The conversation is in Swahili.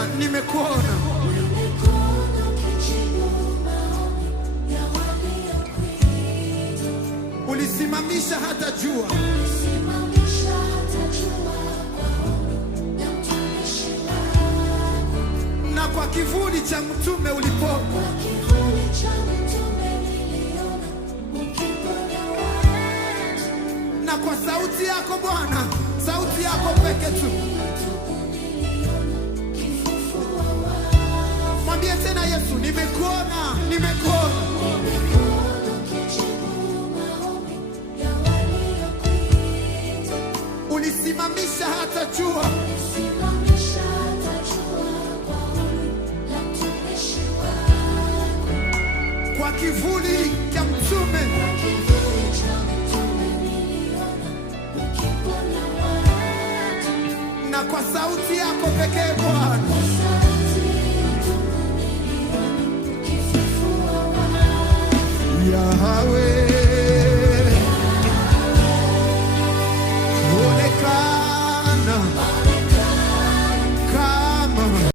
Bwana, nimekuona. Ulisimamisha hata jua. Na kwa kivuli cha mtume ulipoka. Na kwa sauti yako Bwana, sauti yako peke tu. Mwambie tena Yesu, nimekuona, nimekuona. Ulisimamisha hata jua. Kwa kivuli cha mtume. Na kwa sauti yako pekee Bwana.